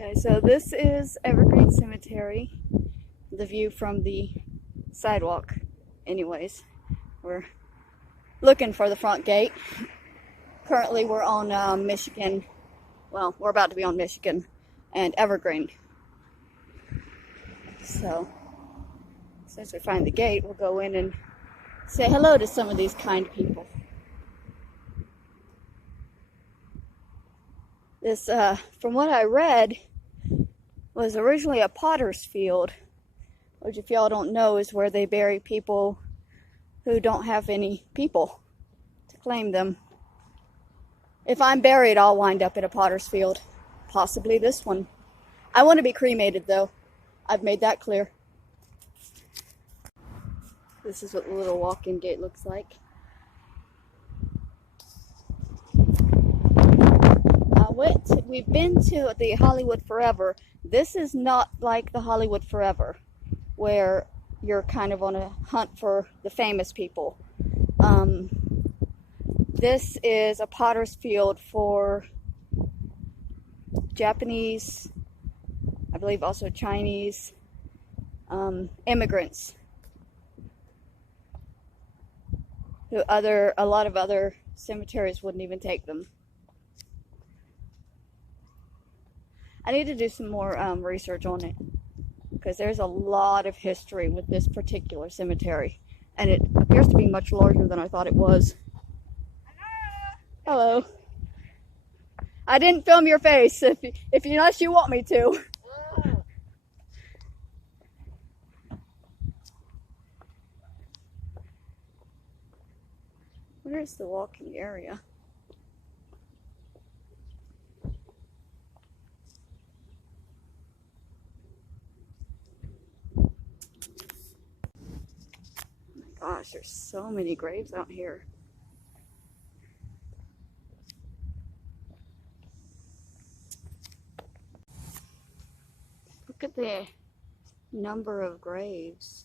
Okay, so this is Evergreen Cemetery. The view from the sidewalk. Anyways, we're looking for the front gate. Currently we're on Michigan. Well, we're about to be on Michigan and Evergreen. So, as soon as we find the gate, we'll go in and say hello to some of these kind people. This, from what I read, was originally a potter's field, which, if y'all don't know, is where they bury people who don't have any people to claim them. If I'm buried, I'll wind up at a potter's field. Possibly this one. I want to be cremated, though. I've made that clear. This is what the little walk-in gate looks like. We've been to the Hollywood Forever. This is not like the Hollywood Forever, where you're kind of on a hunt for the famous people. This is a potter's field for Japanese, I believe also Chinese, immigrants. A lot of other cemeteries wouldn't even take them. I need to do some more research on it, because there's a lot of history with this particular cemetery, and it appears to be much larger than I thought it was. Hello. I didn't film your face, unless you want me to. Where is the walking area? Gosh, there's so many graves out here. Look at the number of graves.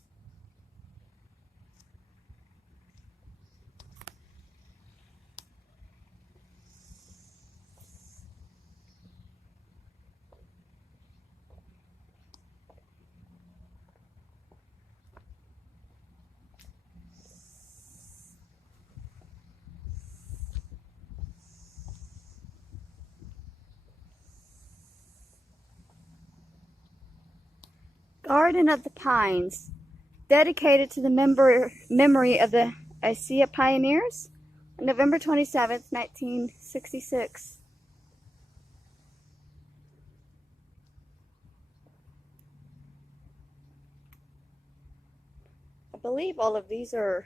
Garden of the Pines, dedicated to the memory of the Adrasdea pioneers, November 27th, 1966. I believe all of these are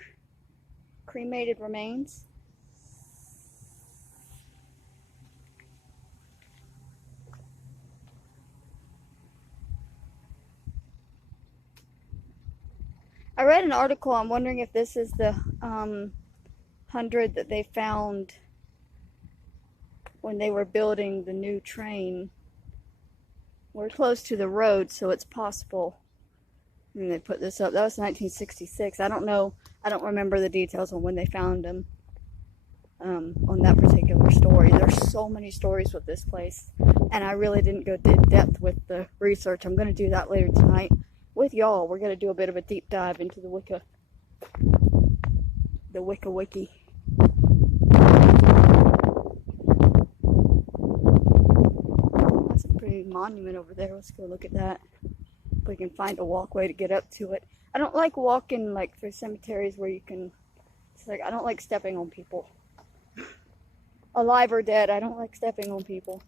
cremated remains. I read an article, I'm wondering if this is the 100 that they found when they were building the new train. We're close to the road, so it's possible. And they put this up. That was 1966. I don't know. I don't remember the details on when they found them on that particular story. There's so many stories with this place, and I really didn't go in depth with the research. I'm going to do that later tonight. With y'all, we're going to do a bit of a deep dive into the Wicca Wiki. That's a pretty monument over there. Let's go look at that. If we can find a walkway to get up to it. I don't like walking like through cemeteries where you can, it's like, I don't like stepping on people. Alive or dead, I don't like stepping on people.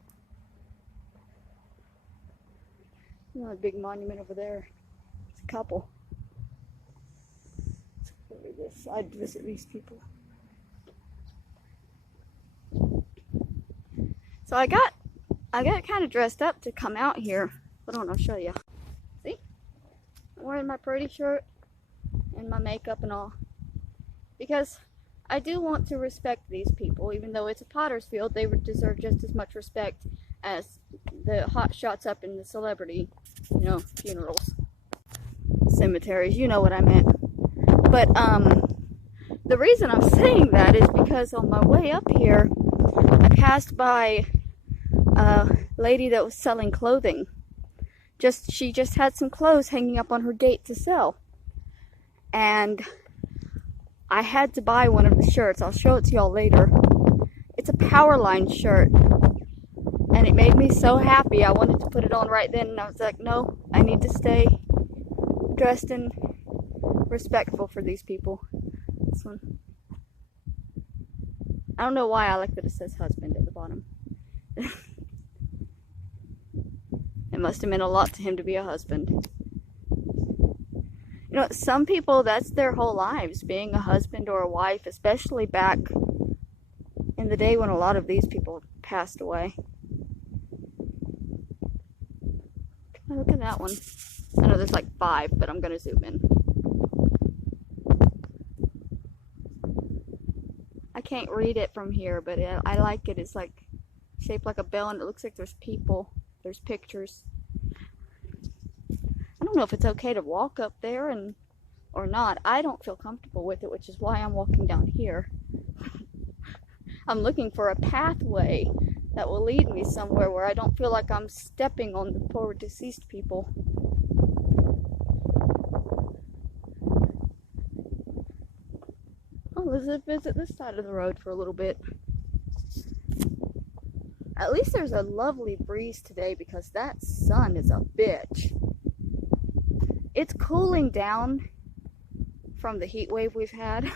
Another big monument over there. Couple. Let's go to this side to visit these people. So I got kind of dressed up to come out here. Hold on, I'll show you. See? I'm wearing my pretty shirt and my makeup and all, because I do want to respect these people. Even though it's a potter's field, they would deserve just as much respect as the hot shots up in the celebrity, funerals. Cemeteries, you know what I meant. But the reason I'm saying that is because on my way up here I passed by lady that was selling clothing. She just had some clothes hanging up on her gate to sell. And I had to buy one of the shirts. I'll show it to y'all later. It's a Powerline shirt. And it made me so happy. I wanted to put it on right then, and I was like, no, I need to stay dressed and respectful for these people. This one. I don't know why I like that it says husband at the bottom. It must have meant a lot to him to be a husband. You know, some people, that's their whole lives, being a husband or a wife, especially back in the day when a lot of these people passed away. Oh, look at that one. I know there's like 5, but I'm going to zoom in. I can't read it from here, but I like it. It's like shaped like a bell, and it looks like there's people. There's pictures. I don't know if it's okay to walk up there or not. I don't feel comfortable with it, which is why I'm walking down here. I'm looking for a pathway that will lead me somewhere where I don't feel like I'm stepping on the poor deceased people. Oh, let's visit this side of the road for a little bit. At least there's a lovely breeze today because that sun is a bitch. It's cooling down from the heat wave we've had.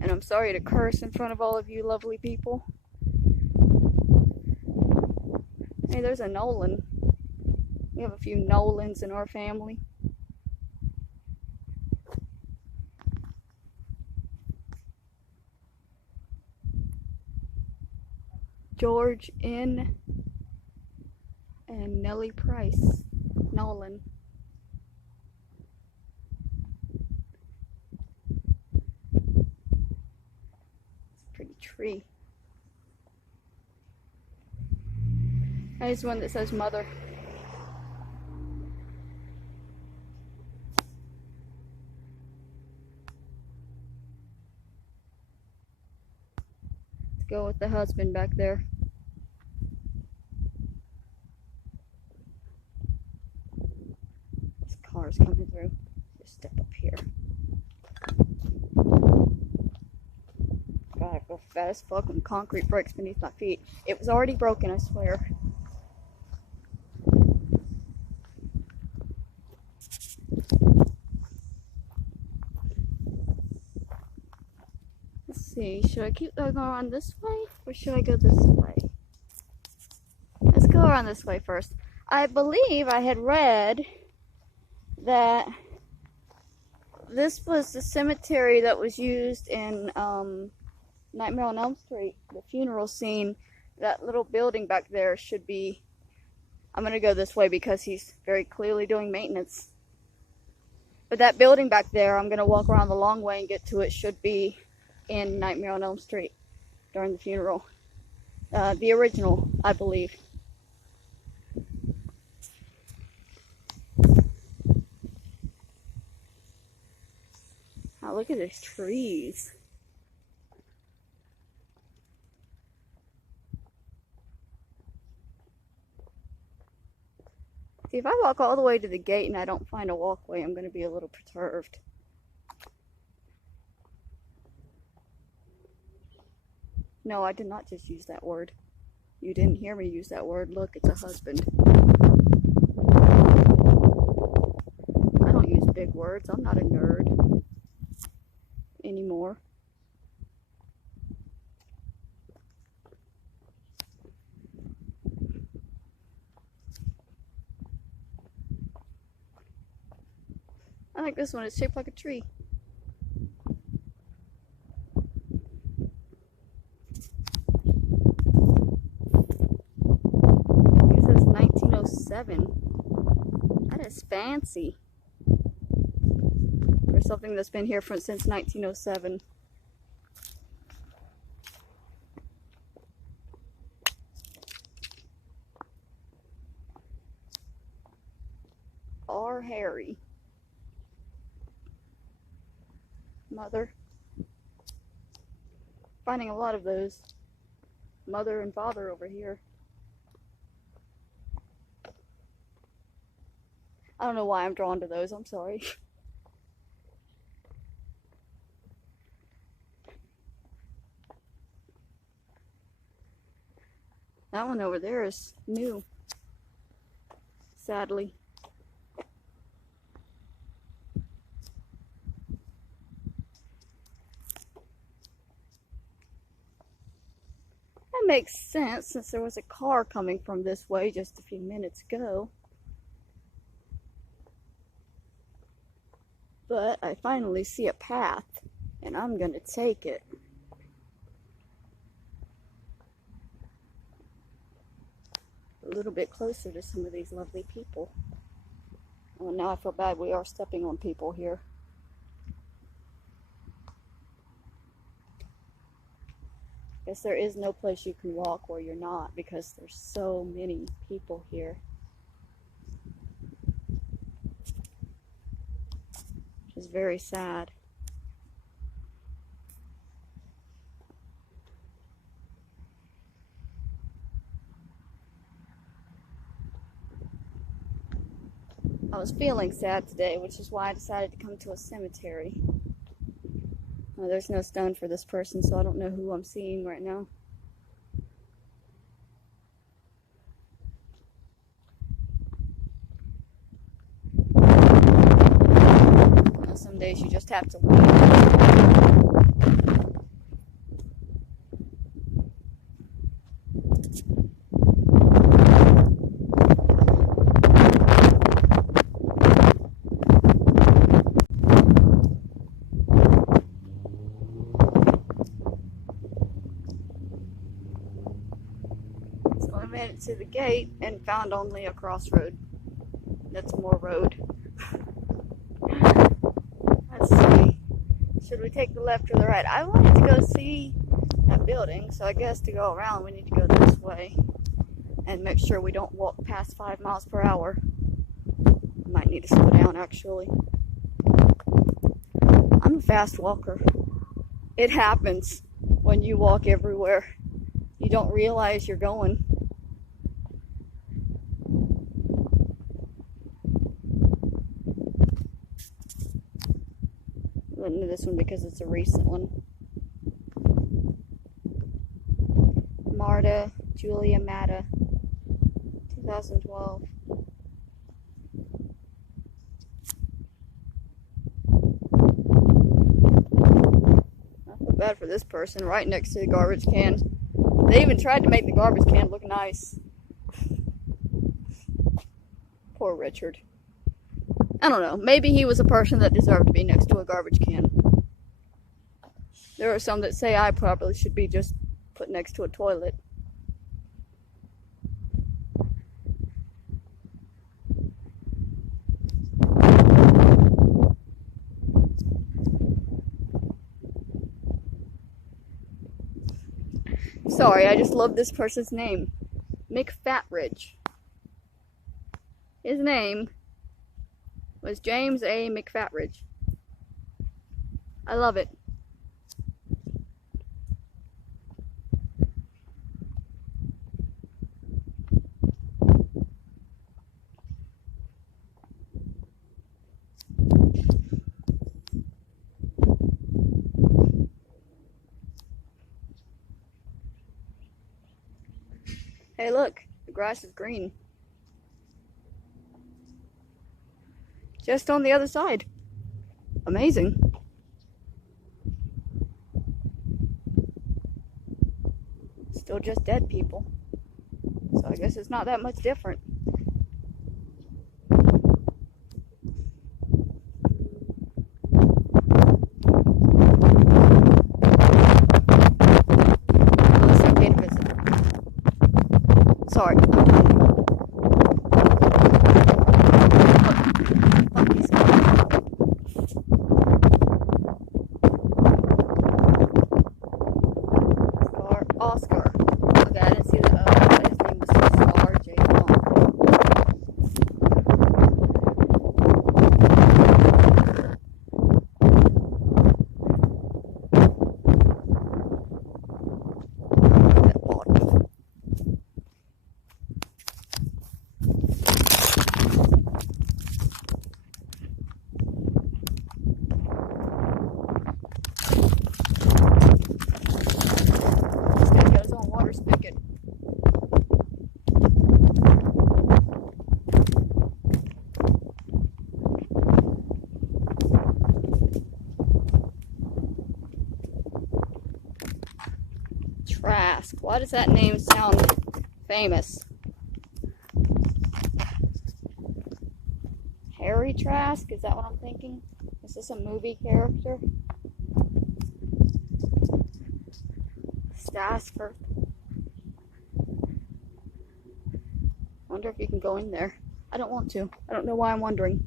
And I'm sorry to curse in front of all of you lovely people. Hey, there's a Nolan. We have a few Nolans in our family. George N. and Nellie Price. Nolan. Pretty tree. There's one that says mother. Let's go with the husband back there. This car's coming through. Just step up here. God, I feel fat as fuck when concrete breaks beneath my feet. It was already broken, I swear. Let's see, should I keep going around this way or should I go this way? Let's go around this way first. I believe I had read that this was the cemetery that was used in Nightmare on Elm Street, the funeral scene. That little building back there should be, I'm going to go this way because he's very clearly doing maintenance. But that building back there, I'm going to walk around the long way and get to it, should be in Nightmare on Elm Street during the funeral. The original, I believe. Oh, look at these trees. See, if I walk all the way to the gate and I don't find a walkway, I'm going to be a little perturbed. No, I did not just use that word. You didn't hear me use that word. Look, it's a husband. I don't use big words. I'm not a nerd anymore. I like this one. It's shaped like a tree. It says 1907. That is fancy for something that's been here since 1907. R. Harry. Mother. Finding a lot of those. mother and father over here. I don't know why I'm drawn to those, I'm sorry. That one over there is new, sadly. That makes sense since there was a car coming from this way just a few minutes ago. But I finally see a path, and I'm gonna take it. A little bit closer to some of these lovely people. Oh, now I feel bad. We are stepping on people here. Guess there is no place you can walk where you're not because there's so many people here. Which is very sad. I was feeling sad today, which is why I decided to come to a cemetery. Well, there's no stone for this person, so I don't know who I'm seeing right now. Well, some days you just have to leave. I made it to the gate and found only a crossroad. That's more road. Let's see. Should we take the left or the right? I wanted to go see that building, so I guess to go around we need to go this way and make sure we don't walk past 5 miles per hour. Might need to slow down actually. I'm a fast walker. It happens when you walk everywhere. You don't realize you're going. Went into this one because it's a recent one. Marta, Julia Matta, 2012. I feel bad for this person right next to the garbage can. They even tried to make the garbage can look nice. Poor Richard. I don't know. Maybe he was a person that deserved to be next to a garbage can. There are some that say I probably should be just put next to a toilet. Sorry, I just love this person's name. McFatridge. His name was James A. McFatridge. I love it. Hey look, the grass is green. Just on the other side. Amazing. Still just dead people. So I guess it's not that much different. It's okay to visit. Sorry. Oscar. Okay, I didn't see the O, but his name was just R.J. That water. Why does that name sound famous? Harry Trask? Is that what I'm thinking? Is this a movie character? Stassford. Wonder if you can go in there. I don't want to. I don't know why I'm wondering.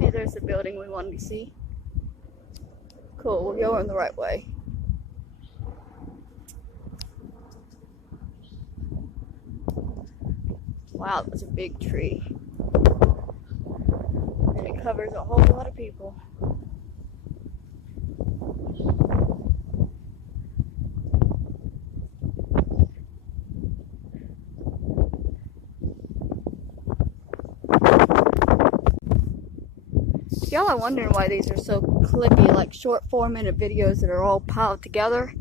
Hey, there's the building we wanted to see. Cool, we're going the right way. Wow, that's a big tree. And it covers a whole lot of people. Y'all are wondering why these are so clippy, like short 4-minute videos that are all piled together.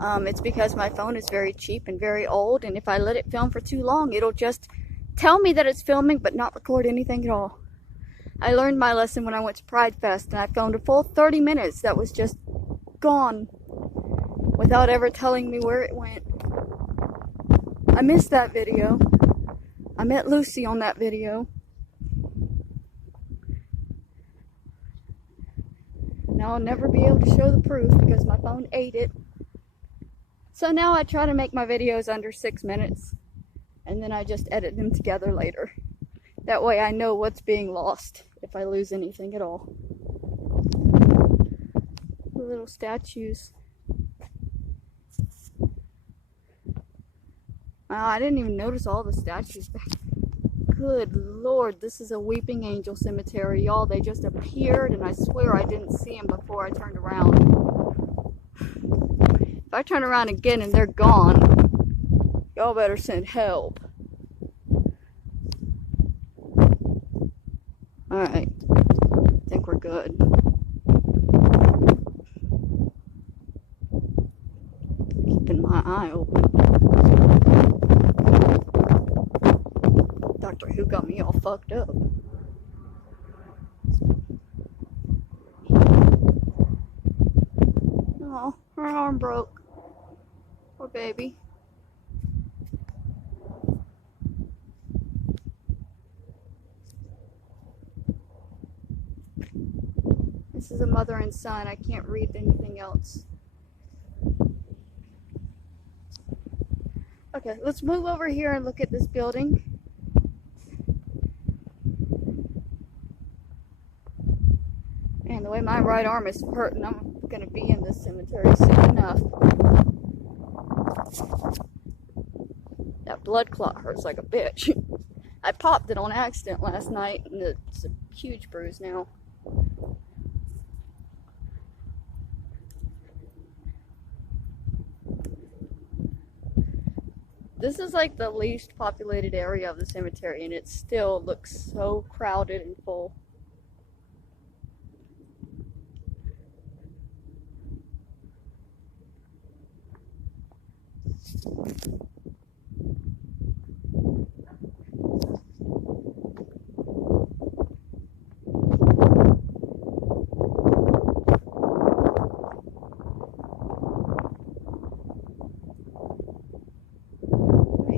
It's because my phone is very cheap and very old, and if I let it film for too long, it'll just tell me that it's filming but not record anything at all. I learned my lesson when I went to Pride Fest, and I filmed a full 30 minutes that was just gone without ever telling me where it went. I missed that video. I met Lucy on that video. Now I'll never be able to show the proof because my phone ate it. So now I try to make my videos under 6 minutes, and then I just edit them together later. That way I know what's being lost if I lose anything at all. The little statues. Wow, I didn't even notice all the statues back. Good Lord, this is a weeping angel cemetery, y'all. They just appeared, and I swear I didn't see them before I turned around. If I turn around again and they're gone, y'all better send help. Alright, I think we're good. Keeping my eye open. Doctor Who got me all fucked up. Oh, her arm broke. Poor baby. This is a mother and son. I can't read anything else. Okay, let's move over here and look at this building. Man, the way my right arm is hurting, I'm gonna be in this cemetery soon enough. That blood clot hurts like a bitch. I popped it on accident last night, and it's a huge bruise now. This is like the least populated area of the cemetery, and it still looks so crowded and full.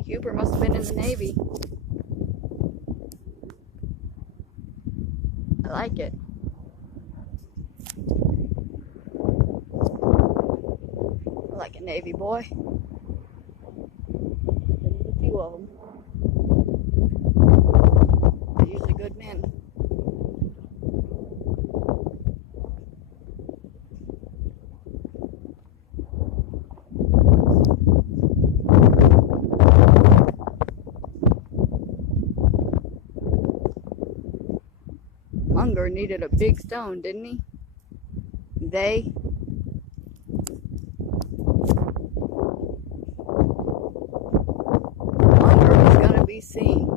Huber must have been in the Navy. I like it. I like a Navy boy. There's a few of them. They're usually good men. Munger needed a big stone, didn't he? They. Munger was gonna be seen.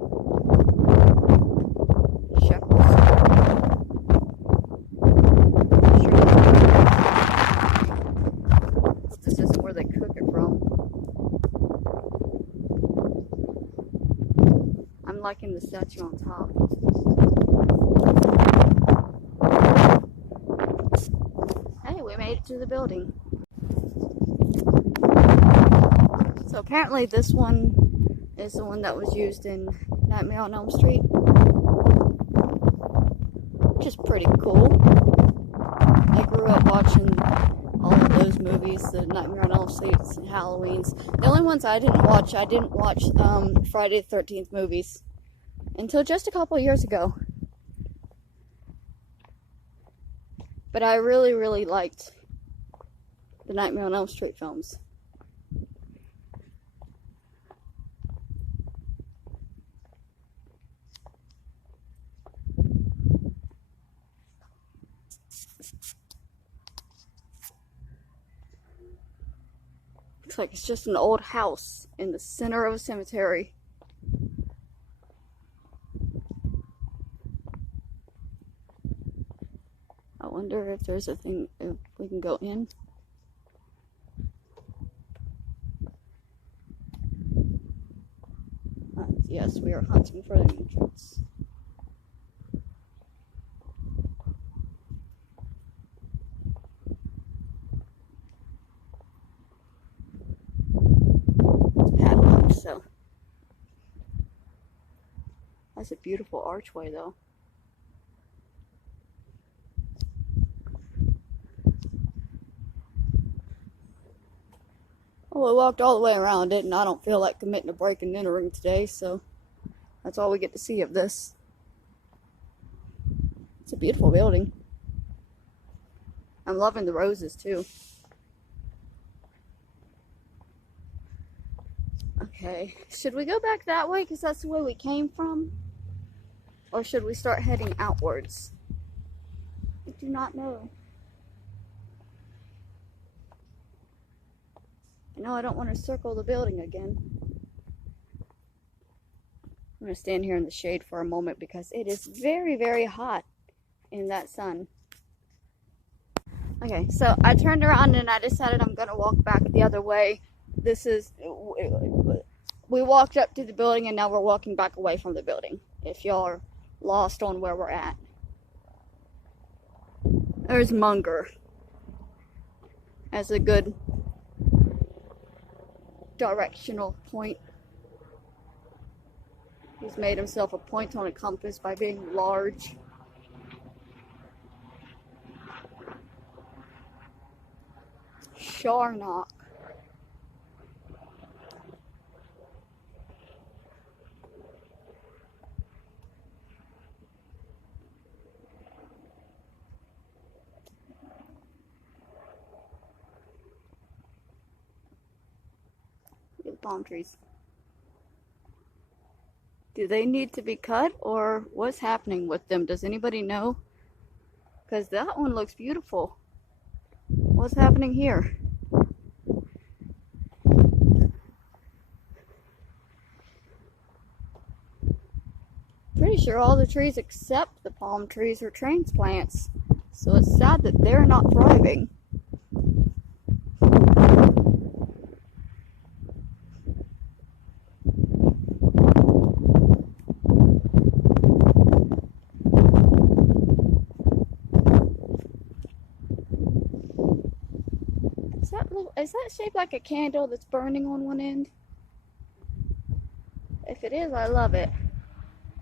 Shepherds. This isn't where they cook it from. the statue on top. Hey, we made it to the building. So apparently this one is the one that was used in Nightmare on Elm Street, which is pretty cool. I grew up watching all of those movies, the Nightmare on Elm Street and Halloween's. The only ones I didn't watch Friday the 13th movies until just a couple years ago. But I really, really liked the Nightmare on Elm Street films. Looks like it's just an old house in the center of a cemetery. I wonder if there's a thing, if we can go in. Yes, we are hunting for the entrance. It's padlocked, so. That's a beautiful archway, though. Well, we walked all the way around it, and I don't feel like committing to breaking and entering today, so that's all we get to see of this. It's a beautiful building. I'm loving the roses, too. Okay, should we go back that way, because that's the way we came from? Or should we start heading outwards? I do not know. No, I don't want to circle the building again. I'm going to stand here in the shade for a moment because it is very, very hot in that sun. Okay, so I turned around and I decided I'm going to walk back the other way. We walked up to the building and now we're walking back away from the building. If y'all are lost on where we're at. There's Munger as a good directional point. He's made himself a point on a compass by being large. Sharnock. Palm trees. Do they need to be cut, or what's happening with them? Does anybody know? Because that one looks beautiful. What's happening here? Pretty sure all the trees except the palm trees are transplants. So it's sad that they're not thriving. Is that shaped like a candle that's burning on one end? If it is, I love it.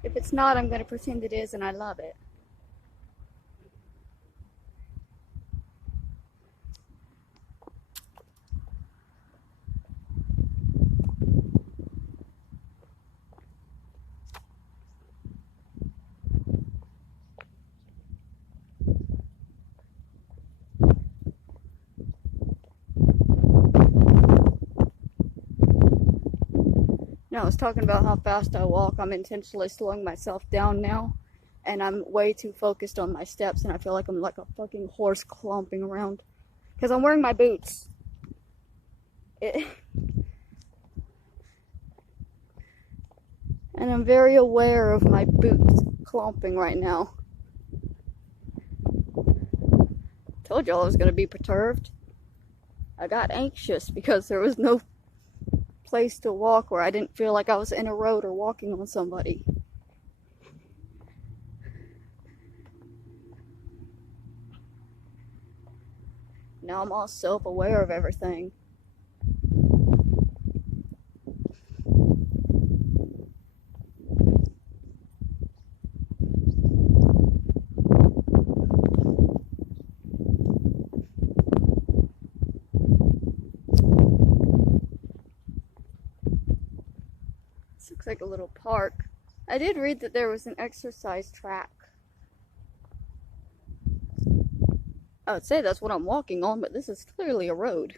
If it's not, I'm going to pretend it is and I love it. No, I was talking about how fast I walk. I'm intentionally slowing myself down now. And I'm way too focused on my steps. And I feel like I'm like a fucking horse clomping around. Because I'm wearing my boots. And I'm very aware of my boots clomping right now. Told y'all I was going to be perturbed. I got anxious because there was no place to walk where I didn't feel like I was in a road or walking on somebody. Now I'm all self-aware of everything. This looks like a little park. I did read that there was an exercise track. I would say that's what I'm walking on, but this is clearly a road.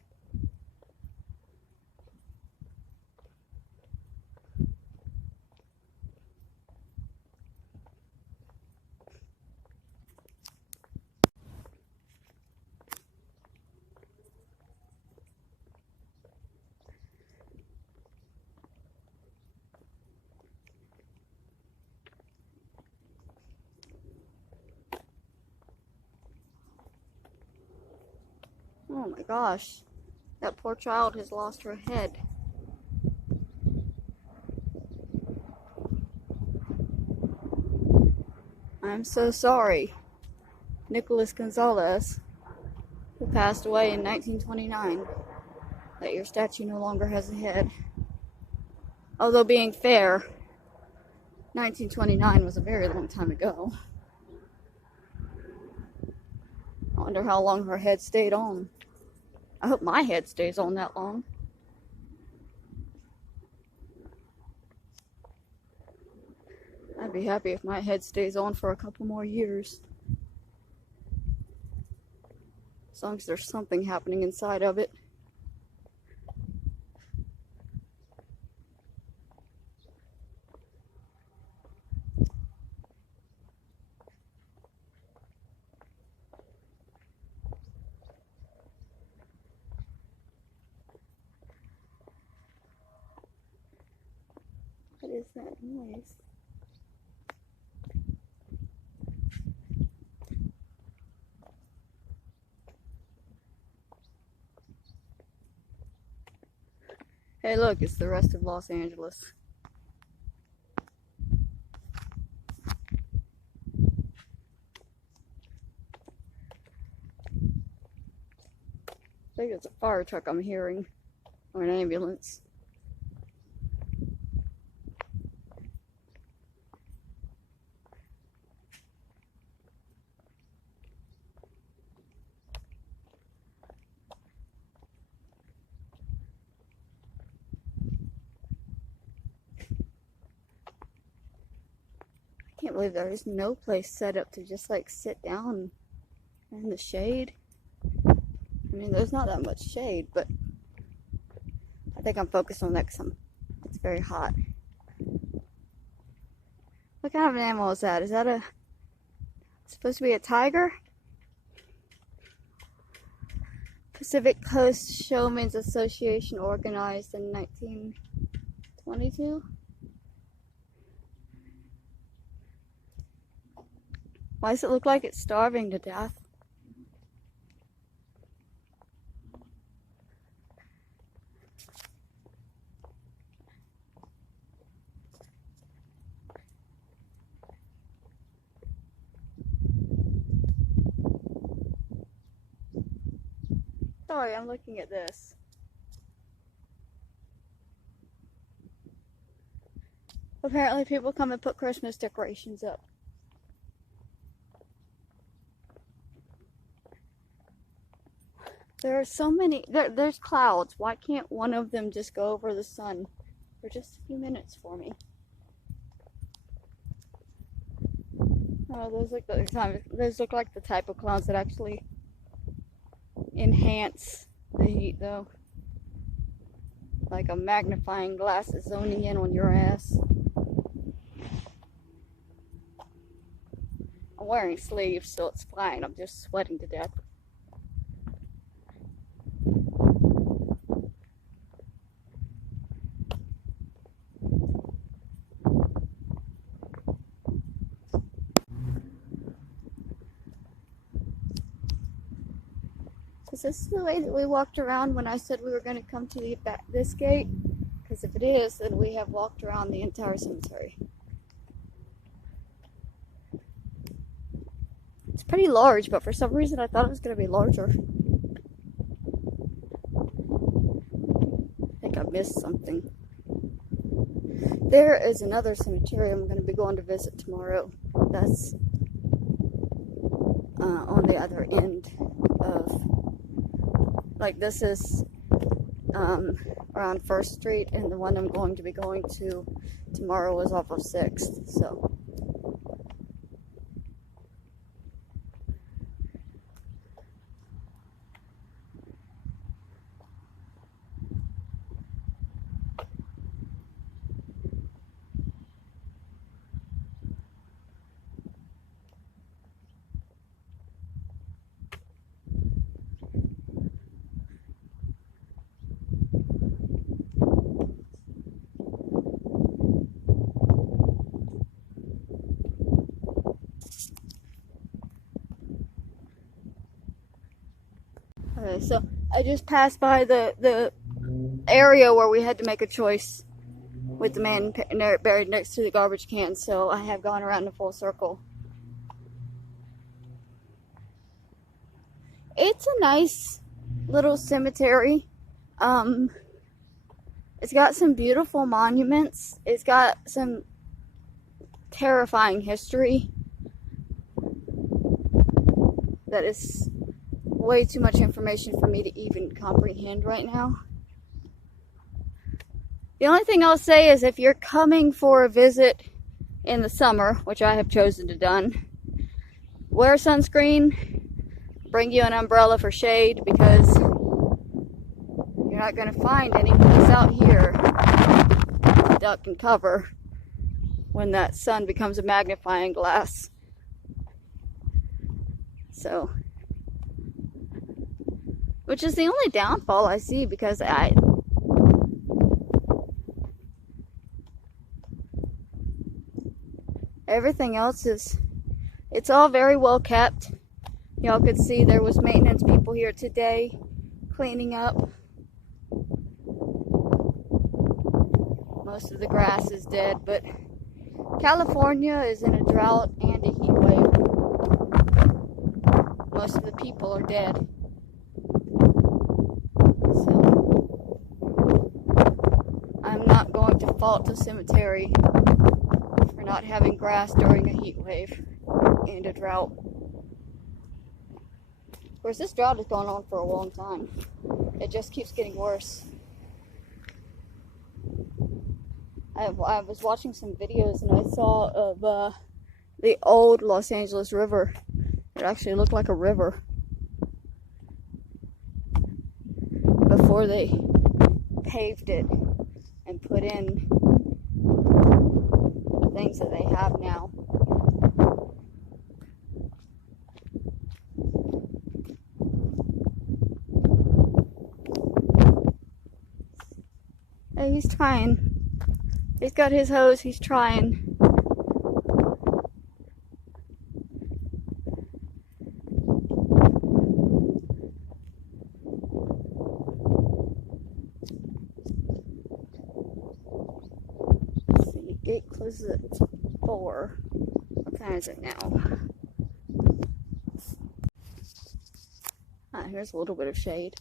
Oh my gosh, that poor child has lost her head. I'm so sorry. Nicholas Gonzalez, who passed away in 1929, that your statue no longer has a head. Although being fair, 1929 was a very long time ago. I wonder how long her head stayed on. I hope my head stays on that long. I'd be happy if my head stays on for a couple more years. As long as there's something happening inside of it. What is that noise? Hey look, it's the rest of Los Angeles. I think it's a fire truck I'm hearing, or an ambulance. I can't believe there is no place set up to just like sit down in the shade. I mean, there's not that much shade, but I think I'm focused on that because it's very hot. What kind of an animal is that? Is that supposed to be a tiger? Pacific Coast Showmen's Association organized in 1922? Why does it look like it's starving to death? Sorry, I'm looking at this. Apparently people come and put Christmas decorations up. There are so many, there's clouds. Why can't one of them just go over the sun for just a few minutes for me? Oh, those look like the type of clouds that actually enhance the heat though. Like a magnifying glass is zoning in on your ass. I'm wearing sleeves, so it's fine. I'm just sweating to death. Is this the way that we walked around when I said we were going to come to this gate? Because if it is, then we have walked around the entire cemetery. It's pretty large, but for some reason I thought it was going to be larger. missed something. There is another cemetery I'm going to be going to visit tomorrow. That's on the other end of, like, this is around 1st Street, and the one I'm going to be going to tomorrow is off of 6th, so. Okay, so I just passed by the area where we had to make a choice with the man buried next to the garbage can, so I have gone around in a full circle. It's a nice little cemetery. It's got some beautiful monuments. It's got some terrifying history that is way too much information for me to even comprehend right now. The only thing I'll say is if you're coming for a visit in the summer, which I have chosen to done, wear sunscreen, bring you an umbrella for shade, because you're not going to find any place out here to duck and cover when that sun becomes a magnifying glass. So, which is the only downfall I see, because everything else is, it's all very well kept. Y'all could see there was maintenance people here today cleaning up. Most of the grass is dead, but California is in a drought and a heat wave. Most of the people are dead. So, I'm not going to fault the cemetery for not having grass during a heat wave and a drought. Of course, this drought has gone on for a long time. It just keeps getting worse. I was watching some videos and I saw of the old Los Angeles River. It actually looked like a river before they paved it and put in the things that they have now. Hey, he's trying. He's got his hose, he's trying. Let's see, gate closes at 4. What time is it now? Here's a little bit of shade.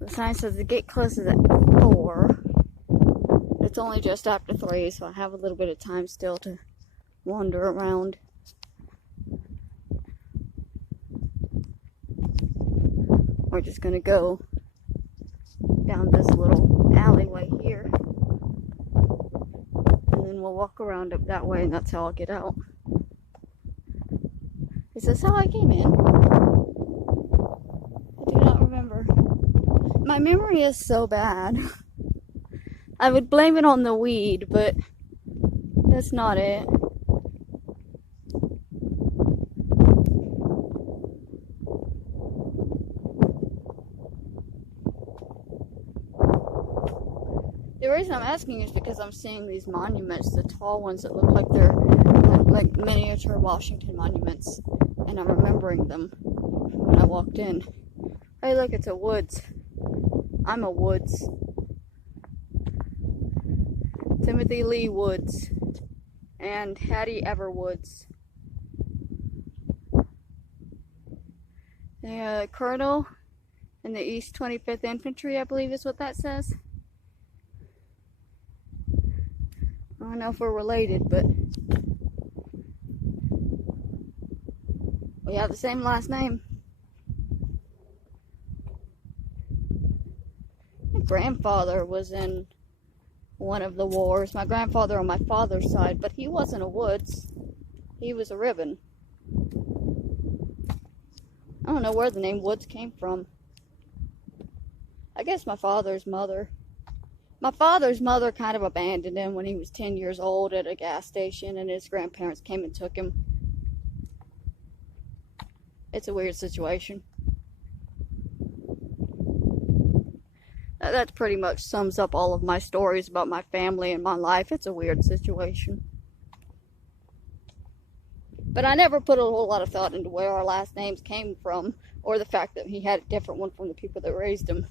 The sign says the gate closes at 4. It's only just after 3, so I have a little bit of time still to wander around. We're just gonna go down this little alleyway here, and then we'll walk around up that way, and that's how I'll get out. Is this how I came in? I do not remember. My memory is so bad. I would blame it on the weed, but that's not it. The reason I'm asking is because I'm seeing these monuments, the tall ones that look like they're like miniature Washington monuments, and I'm remembering them when I walked in. Hey, look, it's a woods. I'm a Woods. Timothy Lee Woods and Hattie Everwoods. The Colonel in the East 25th Infantry, I believe is what that says. I don't know if we're related, but we have the same last name. My grandfather was in one of the wars. My grandfather on my father's side, but he wasn't a Woods. He was a Ribbon. I don't know where the name Woods came from. I guess my father's mother. My father's mother kind of abandoned him when he was 10 years old at a gas station, and his grandparents came and took him. It's a weird situation. That pretty much sums up all of my stories about my family and my life. It's a weird situation. But I never put a whole lot of thought into where our last names came from, or the fact that he had a different one from the people that raised him.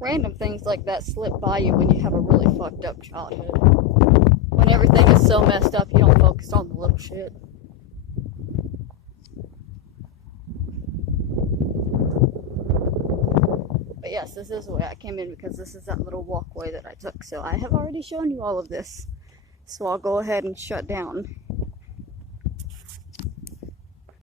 Random things like that slip by you when you have a really fucked up childhood. When everything is so messed up, you don't focus on the little shit. But yes, this is the way I came in because this is that little walkway that I took. So I have already shown you all of this. So I'll go ahead and shut down.